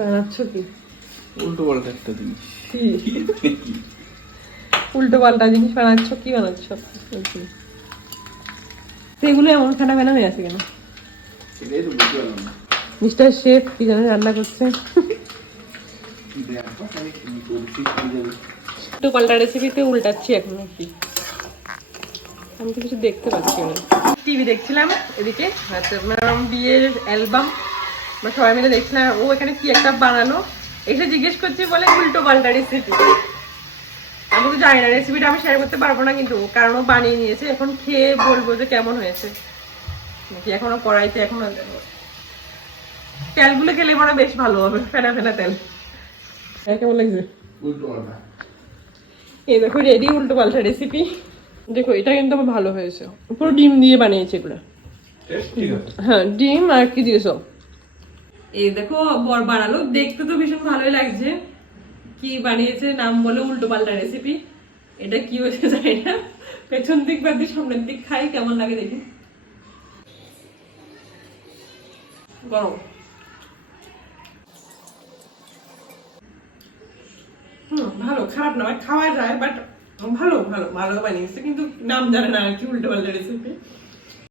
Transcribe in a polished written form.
বানাচ্ছ কি? উল্টো পাল্টা একটা জিনিস। উল্টো পাল্টা জিনিস বানাচ্ছ, কি বানাচ্ছ? সেগুলো এমন খানা বানা হয়ে আছে কেন? এটাই তো বুঝতে পারলাম না। মিস্টার শেফ কি জানে রান্না করছে। উল্টো পাল্টা রেসিপিতে উল্টাচ্ছি এখন আর কি। আমি তো কিছু দেখতে পাচ্ছি না। টিভি দেখছিলাম এদিকে, বিয়ের অ্যালবাম সবাই মিলে দেখছিলাম। ও এখানে কি একটা বানালো, এসে জিজ্ঞেস করছি বলে উল্টো পাল্টা রেসিপি। আমি তো জানি না রেসিপিটা, আমি শেয়ার করতে পারবো না কিন্তু, কারণ ও বানিয়ে নিয়েছে। এখন খেয়ে বলবো যে কেমন হয়েছে। নাকি এখনো কড়াইতে এখনো তেলগুলো খেলে মনে বেশ ভালো হবে, ফেনা ফেনা তেল। কেমন লাগছে? উল্টো পাল্টা। এই দেখো রেডি উল্টো পাল্টা রেসিপি। দেখো এটা কিন্তু আমার ভালো হয়েছে, পুরো ডিম দিয়ে বানিয়েছে এগুলো। হ্যাঁ ডিম আর কি দিয়েছ। এই দেখো বর বানালো, দেখতে তো ভীষণ ভালোই লাগছে। কি বানিয়েছে নাম বলে উল্টো পাল্টা রেসিপি। এটা কি হয়েছে জানি না, পেছন দিক বাদ দিয়ে সামনের দিক খাই কেমন লাগে দেখি। গরম। ভালো, খারাপ না, খাওয়া যায়, বাট ভালো ভালো ভালো বানিয়েছে, কিন্তু নাম জানে না আর কি উল্টো পাল্টা রেসিপি।